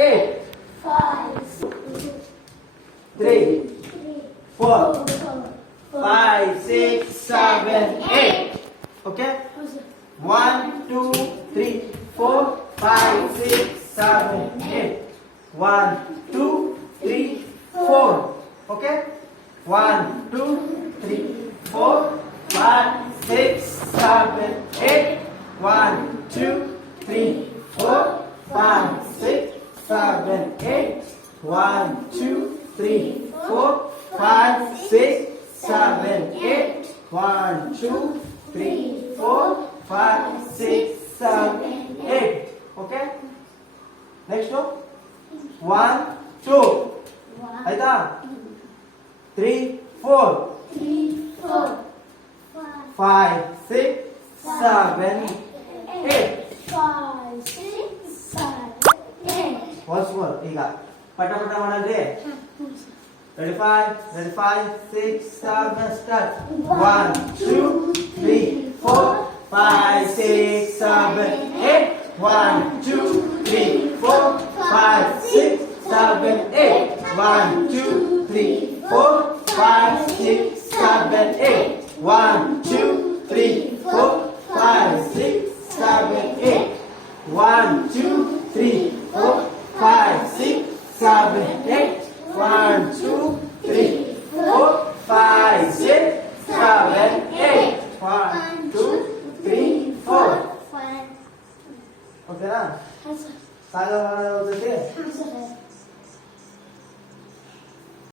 8. 3, 4, 5, 6, 7, 8. Okay? 1, 2, 3, 4, 5, 6, 7, 8. 1, 2, 3, 4. Okay? 1, 2, 3, 4, 5, 6, 7, 8. 1, 2, 3, 4, 5, 6, 7, 8. 1, 2, 3, 4, 5, 6, 7, 8. 1, 2, 3, 4, 5, 6, 7, 8. Okay? Next one. 1, 2. ಆಯ್ತಾ? 3, 4, 5, 6, 7, 8. Once more. ಈಗ ಪಟ ಪಟ ಮಾಡಲ್ರಿ. 35, 6, 7, start. 1, 2, 3, 4, 5, 6, 7, 8. 1, 2, 3, 4, 5, 6, 7, 8. 1, 2, 3, 4, 5, 6, 7, 8. 1, 2,